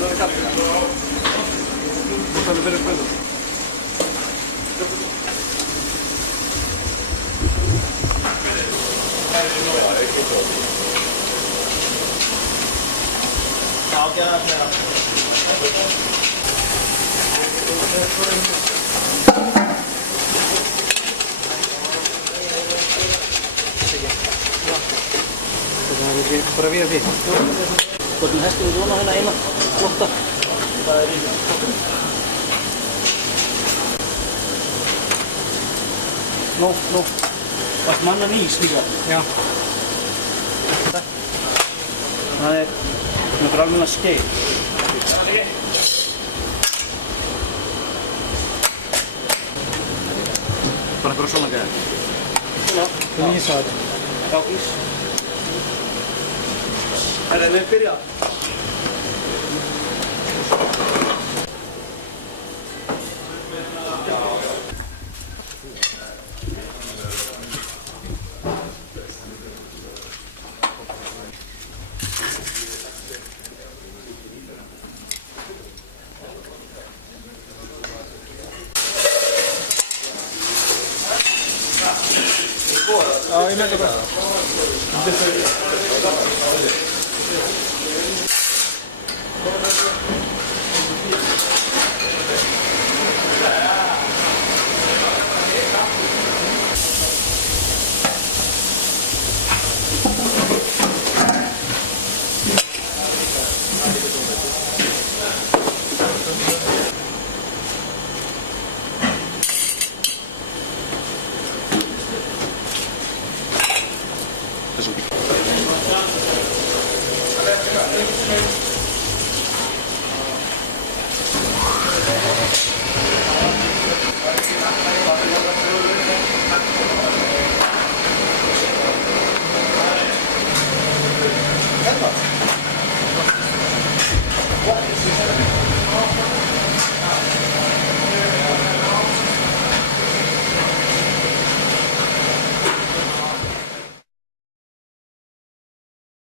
Búrtale fyrir spöðu. Já, gera það. Það er ekki bara við að því. Hvernig hestum við vona hérna eina flotta? Það í toppinu. Nú. Varst mannan ís líka? Já. Það er nokkur almenna skeið. Bara einhverja svona gæði. Svona. Það er ísa þetta. Já, ís. Er það með byrja? Já, ég með þetta bara. Þessum.